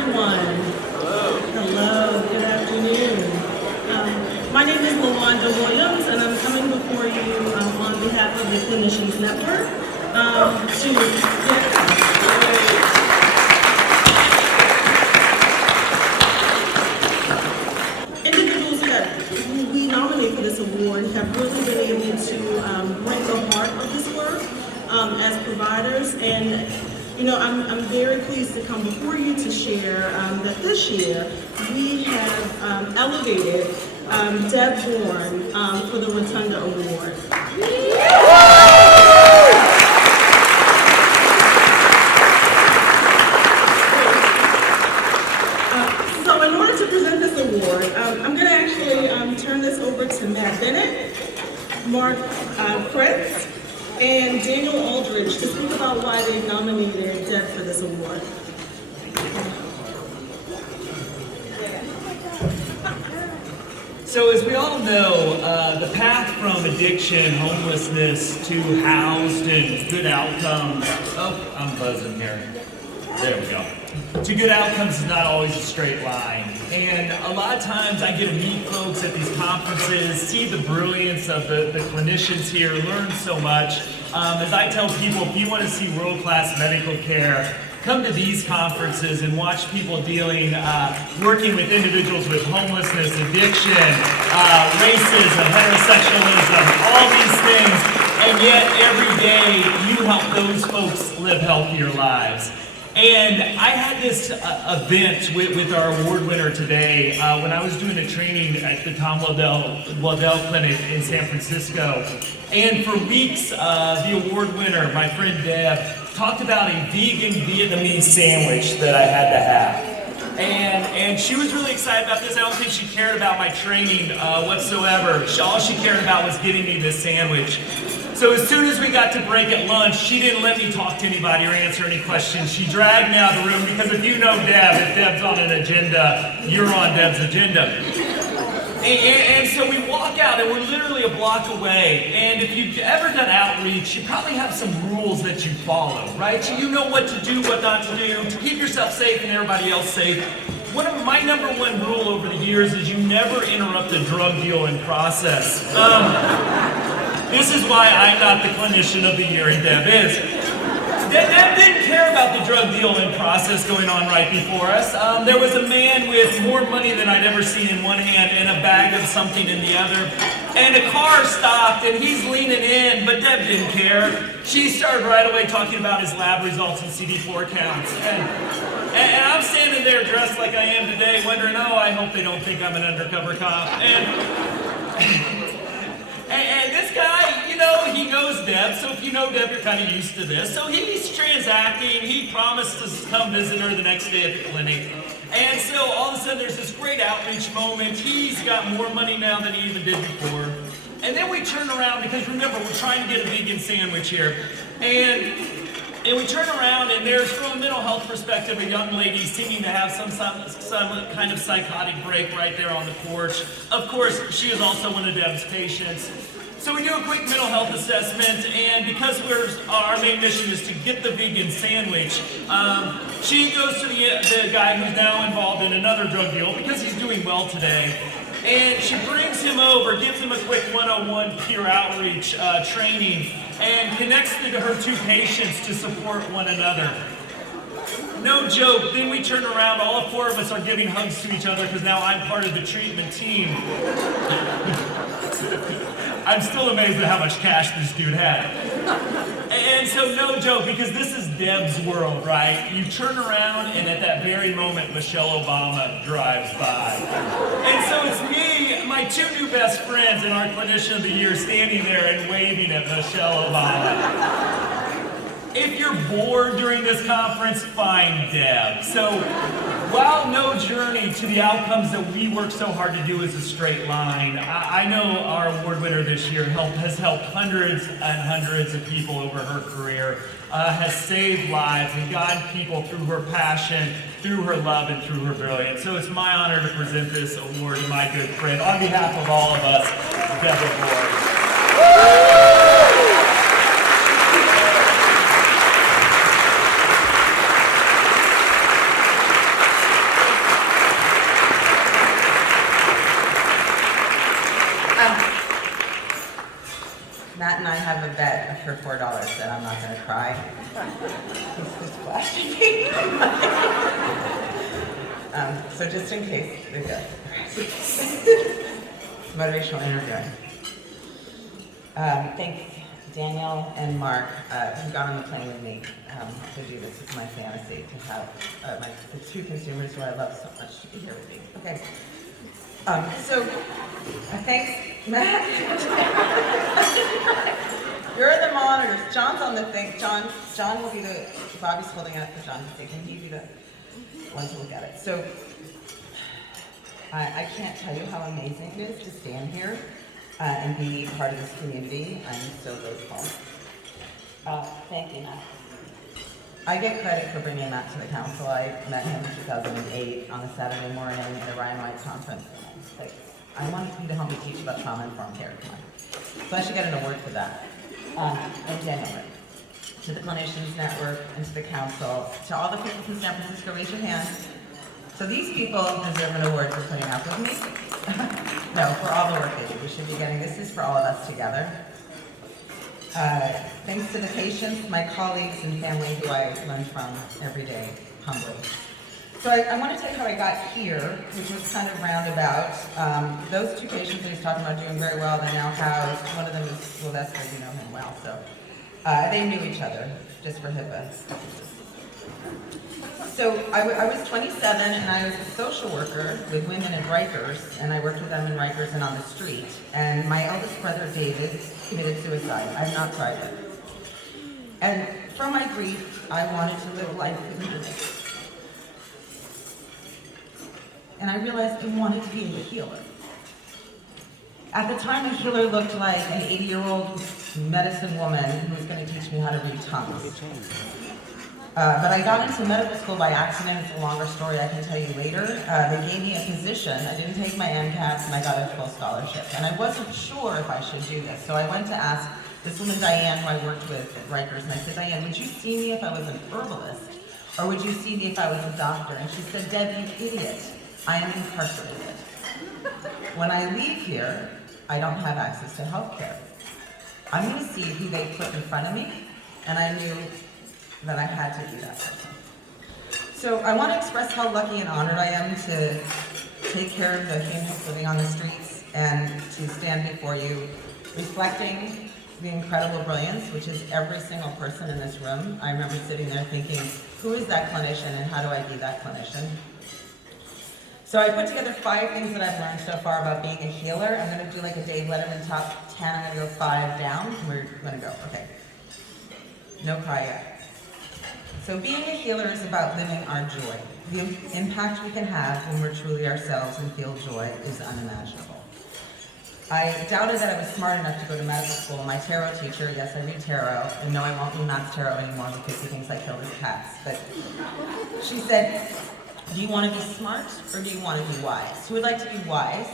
everyone. Hello, good afternoon. My name is Rotondo and I'm coming before you on behalf of the Clinicians Network individuals who we nominate for this award have really been able to bring the heart of this work as providers, and I'm very pleased to come before you to share that this year we have elevated Deborah Borne for the Rotondo Award. So in order to present this award, I'm going to actually turn this over to Matt Bennett, Mark Kretz, and Daniel Aldridge to speak about why they nominated Deb for this award. So as we all know, the path from addiction, homelessness, to housed and good outcomes, oh, I'm buzzing here. There we go. To good outcomes is not always a straight line. And a lot of times I get to meet folks at these conferences, see the brilliance of the clinicians here, learn so much. As I tell people, if you want to see world-class medical care, come to these conferences and watch people working with individuals with homelessness, addiction, racism, heterosexualism, all these things, and yet every day you help those folks live healthier lives. And I had this event with our award winner today when I was doing a training at the Tom Waddell Clinic in San Francisco. And for weeks, the award winner, my friend Deb, talked about a vegan Vietnamese sandwich that I had to have. And she was really excited about this. I don't think she cared about my training whatsoever. All she cared about was getting me this sandwich. So as soon as we got to break at lunch, she didn't let me talk to anybody or answer any questions. She dragged me out of the room because if you know Deb, if Deb's on an agenda, you're on Deb's agenda. And so we walk out and we're literally a block away. And if you've ever done outreach, you probably have some rules that you follow, right? So you know what to do, what not to do, to keep yourself safe and everybody else safe. One of my number one rule over the years is you never interrupt a drug deal in process. This is why I'm not the clinician of the year and Deb is. Deb didn't care about the drug deal in process going on right before us. There was a man with more money than I'd ever seen in one hand and a bag of something in the other. And a car stopped and he's leaning in, but Deb didn't care. She started right away talking about his lab results and CD4 counts. And I'm standing there dressed like I am today wondering, oh, I hope they don't think I'm an undercover cop. And this guy, he knows Deb, so if you know Deb, you're kind of used to this. So he's transacting, he promised to come visit her the next day at the clinic. And so all of a sudden there's this great outreach moment. He's got more money now than he even did before. And then we turn around, because remember, we're trying to get a vegan sandwich here. And we turn around and there's, from a mental health perspective, a young lady seeming to have some kind of psychotic break right there on the porch. Of course, she is also one of Deb's patients. So we do a quick mental health assessment, and because our main mission is to get the vegan sandwich, she goes to the guy who's now involved in another drug deal because he's doing well today. And she brings him over, gives him a quick 101 peer outreach training, and connects her two patients to support one another. No joke, then we turn around, all four of us are giving hugs to each other because now I'm part of the treatment team. I'm still amazed at how much cash this dude had. And so no joke, because this is Deb's world, right? You turn around and at that very moment, Michelle Obama drives by. And so it's me, my two new best friends and our clinician of the year standing there and waving at Michelle Obama. If you're bored during this conference, find Deb. So while no journey to the outcomes that we work so hard to do is a straight line, I know our award winner this year has helped hundreds and hundreds of people over her career, has saved lives and guided people through her passion, through her love, and through her brilliance. So it's my honor to present this award to my good friend, on behalf of all of us, Deborah Borne. flashing. So just in case, they're good. Motivational interviewing. Thanks, Daniel and Mark, who got on the plane with me to do this. It's my fantasy to have the two consumers who I love so much to be here with me. Okay. Thanks, Matt. You're the monitors. John's on the thing. John will be Bobby's holding it up for John to see. Can you be the one to look at it? So, I can't tell you how amazing it is to stand here and be part of this community. I'm so grateful. Thank you, Matt. I get credit for bringing Matt to the council. I met him in 2008 on a Saturday morning at the Ryan White conference. Like, I wanted you to help me teach about trauma-informed care. Come on. So I should get an award for that. And Daniel, to the Clinicians Network, and to the council, to all the people from San Francisco, raise your hands. So these people deserve an award for putting up with me. No, for all the work they do. We should be getting, this is for all of us together. Thanks to the patients, my colleagues and family who I learn from every day, humbly. So I want to tell you how I got here, which was kind of roundabout. Those two patients that he's talking about doing very well, they're now housed. One of them is Sylvester, you know him well, so they knew each other, just for HIPAA. So I was 27 and I was a social worker with women in Rikers, and I worked with them in Rikers and on the street. And my eldest brother, David, committed suicide. I've not tried it. And from my grief, I wanted to live life with meaning. And I realized I wanted to be a healer. At the time, a healer looked like an 80-year-old medicine woman who was going to teach me how to read tongues. But I got into medical school by accident. It's a longer story I can tell you later. They gave me a position. I didn't take my MCATs and I got a full scholarship. And I wasn't sure if I should do this. So I went to ask this woman, Diane, who I worked with at Rikers, and I said, Diane, would you see me if I was an herbalist? Or would you see me if I was a doctor? And she said, Deb, you idiot. I am incarcerated. When I leave here, I don't have access to health care. I'm going to see who they put in front of me, and I knew that I had to be that person. So I want to express how lucky and honored I am to take care of the humans living on the streets and to stand before you reflecting the incredible brilliance, which is every single person in this room. I remember sitting there thinking, who is that clinician and how do I be that clinician? So I put together 5 things that I've learned so far about being a healer. I'm going to do like a Dave Letterman top 10. I'm going to go 5 down. We're going to go, okay. No cry yet. So being a healer is about living our joy. The impact we can have when we're truly ourselves and feel joy is unimaginable. I doubted that I was smart enough to go to medical school. My tarot teacher, yes, I read tarot, and no, I won't do math tarot anymore because he thinks I killed his cats. But she said, do you want to be smart or do you want to be wise? Who would like to be wise?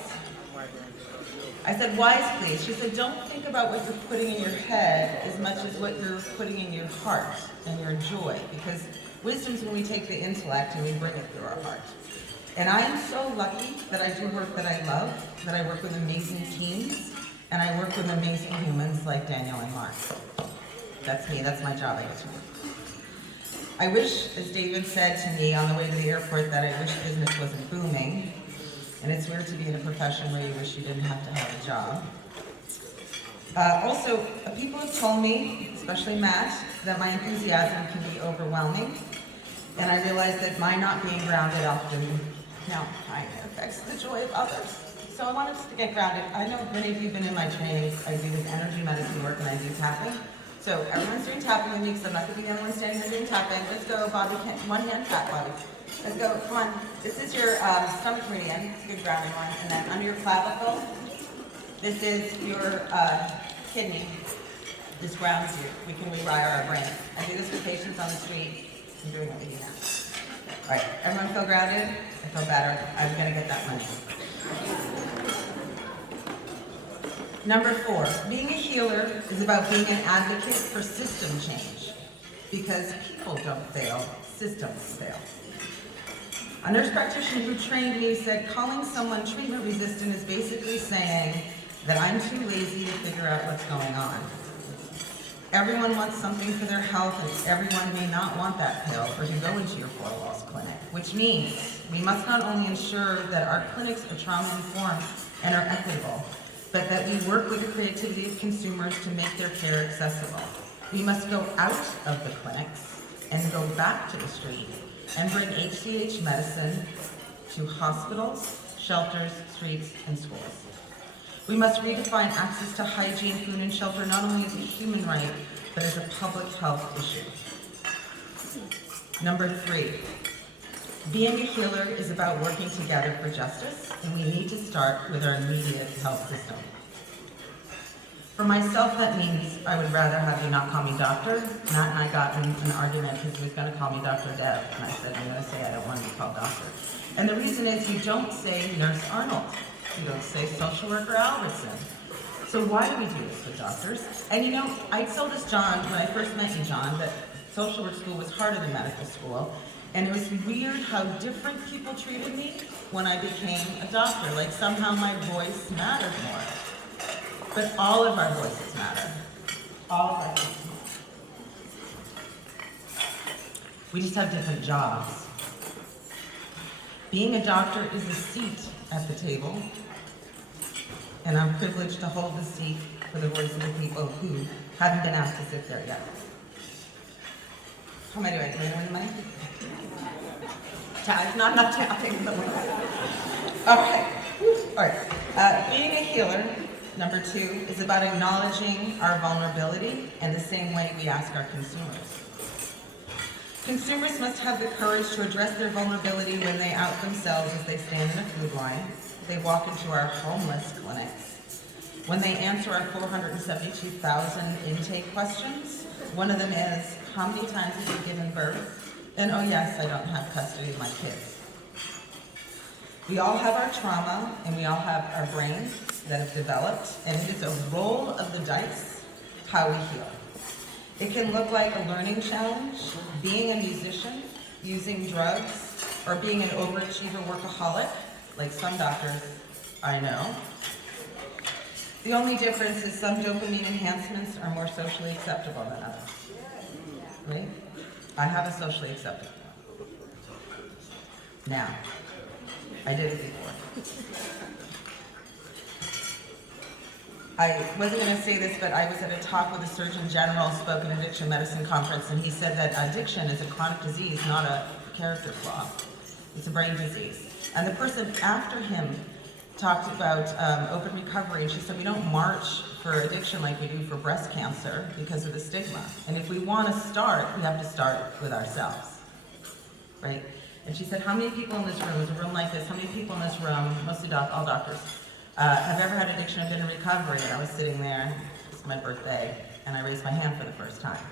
I said, wise, please. She said, don't think about what you're putting in your head as much as what you're putting in your heart and your joy, because wisdom's when we take the intellect and we bring it through our heart. And I am so lucky that I do work that I love, that I work with amazing teams, and I work with amazing humans like Daniel and Mark. That's me, that's my job, I get to work. I wish, as David said to me on the way to the airport, that I wish business wasn't booming. And it's weird to be in a profession where you wish you didn't have to have a job. Also, people have told me, especially Matt, that my enthusiasm can be overwhelming. And I realize that my not being grounded often affects the joy of others. So I want us to get grounded. I know many of you have been in my trainings. I do this energy medicine work and I do tapping. So everyone's doing tapping with me because I'm not going to be the only one standing there doing tapping. Let's go, Bobby. One hand tap, Bobby. Let's go. Come on. This is your stomach meridian. It's a good grounding one. And then under your clavicle, this is your kidney. This grounds you. We can rewire our brain. I do this with patients on the street. I'm doing it with you now. All right. Everyone feel grounded? I feel better. I'm going to get that money. Number 4, being a healer is about being an advocate for system change. Because people don't fail, systems fail. A nurse practitioner who trained me said calling someone treatment resistant is basically saying that I'm too lazy to figure out what's going on. Everyone wants something for their health, and everyone may not want that pill or to go into your four walls clinic, which means we must not only ensure that our clinics are trauma-informed and are equitable, but that we work with the creativity of consumers to make their care accessible. We must go out of the clinics and go back to the street and bring HCH medicine to hospitals, shelters, streets, and schools. We must redefine access to hygiene, food, and shelter not only as a human right, but as a public health issue. Number 3, being a healer is about working together for justice, and we need to start with our immediate health system. For myself, that means I would rather have you not call me doctor. Matt and I got in an argument because he was going to call me Dr. Deb, and I said, I'm going to say I don't want to be called doctor. And the reason is you don't say Nurse Arnold. You don't say social worker Albertson. So why do we do this with doctors? And you know, I told this John, when I first met you, John, that social work school was harder than medical school. And it was weird how different people treated me when I became a doctor. Like somehow my voice mattered more. But all of our voices matter. All of our voices matter. We just have different jobs. Being a doctor is a seat at the table, and I'm privileged to hold the seat for the voices of people who haven't been asked to sit there yet. How many do I win the money? Not tapping. Okay. All right. Being a healer, number 2, is about acknowledging our vulnerability in the same way we ask our consumers. Consumers must have the courage to address their vulnerability when they out themselves as they stand in a food line, they walk into our homeless clinics, when they answer our 472,000 intake questions. One of them is, how many times have you given birth? And oh yes, I don't have custody of my kids. We all have our trauma, and we all have our brains that have developed, and it is a roll of the dice how we heal. It can look like a learning challenge, being a musician, using drugs, or being an overachiever workaholic, like some doctors I know. The only difference is some dopamine enhancements are more socially acceptable than others. Right? I have a socially acceptable one. Now, I did it before. I wasn't going to say this, but I was at a talk with a Surgeon General, spoke at an addiction medicine conference, and he said that addiction is a chronic disease, not a character flaw. It's a brain disease. And the person after him talked about open recovery, and she said, we don't march for addiction like we do for breast cancer because of the stigma. And if we want to start, we have to start with ourselves, right? And she said, how many people in this room, there's a room like this, how many people in this room, mostly all doctors, have ever had addiction and been in recovery? And I was sitting there, it's my birthday, and I raised my hand for the first time.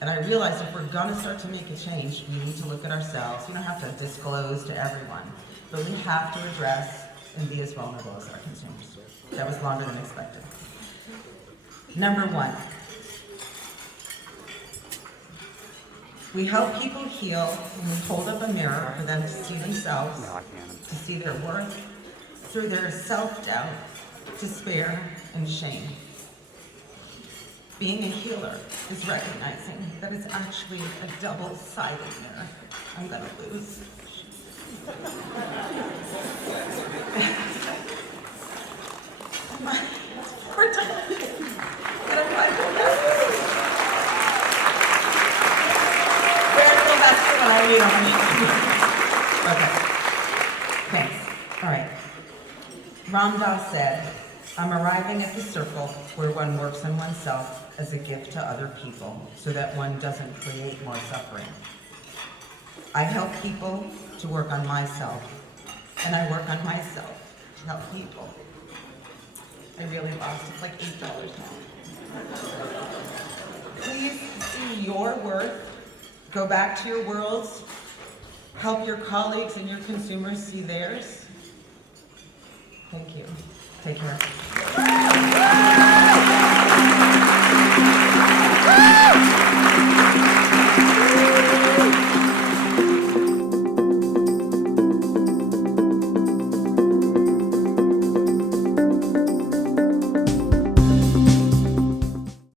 And I realized if we're gonna start to make a change, we need to look at ourselves. We don't have to disclose to everyone, but we have to address and be as vulnerable as our consumers. That was longer than expected. Number 1. We help people heal when we hold up a mirror for them to see themselves, to see their worth, through their self-doubt, despair, and shame. Being a healer is recognizing that it's actually a double-sided mirror. I'm gonna lose. We're done. And I'm like, where's the best when I need them? Okay. Thanks. All right. Ram Dass said, I'm arriving at the circle where one works on oneself as a gift to other people so that one doesn't create more suffering. I help people to work on myself, and I work on myself to help people. I really lost, it's like $8 now. Please see your worth, go back to your worlds, help your colleagues and your consumers see theirs. Thank you. Take care.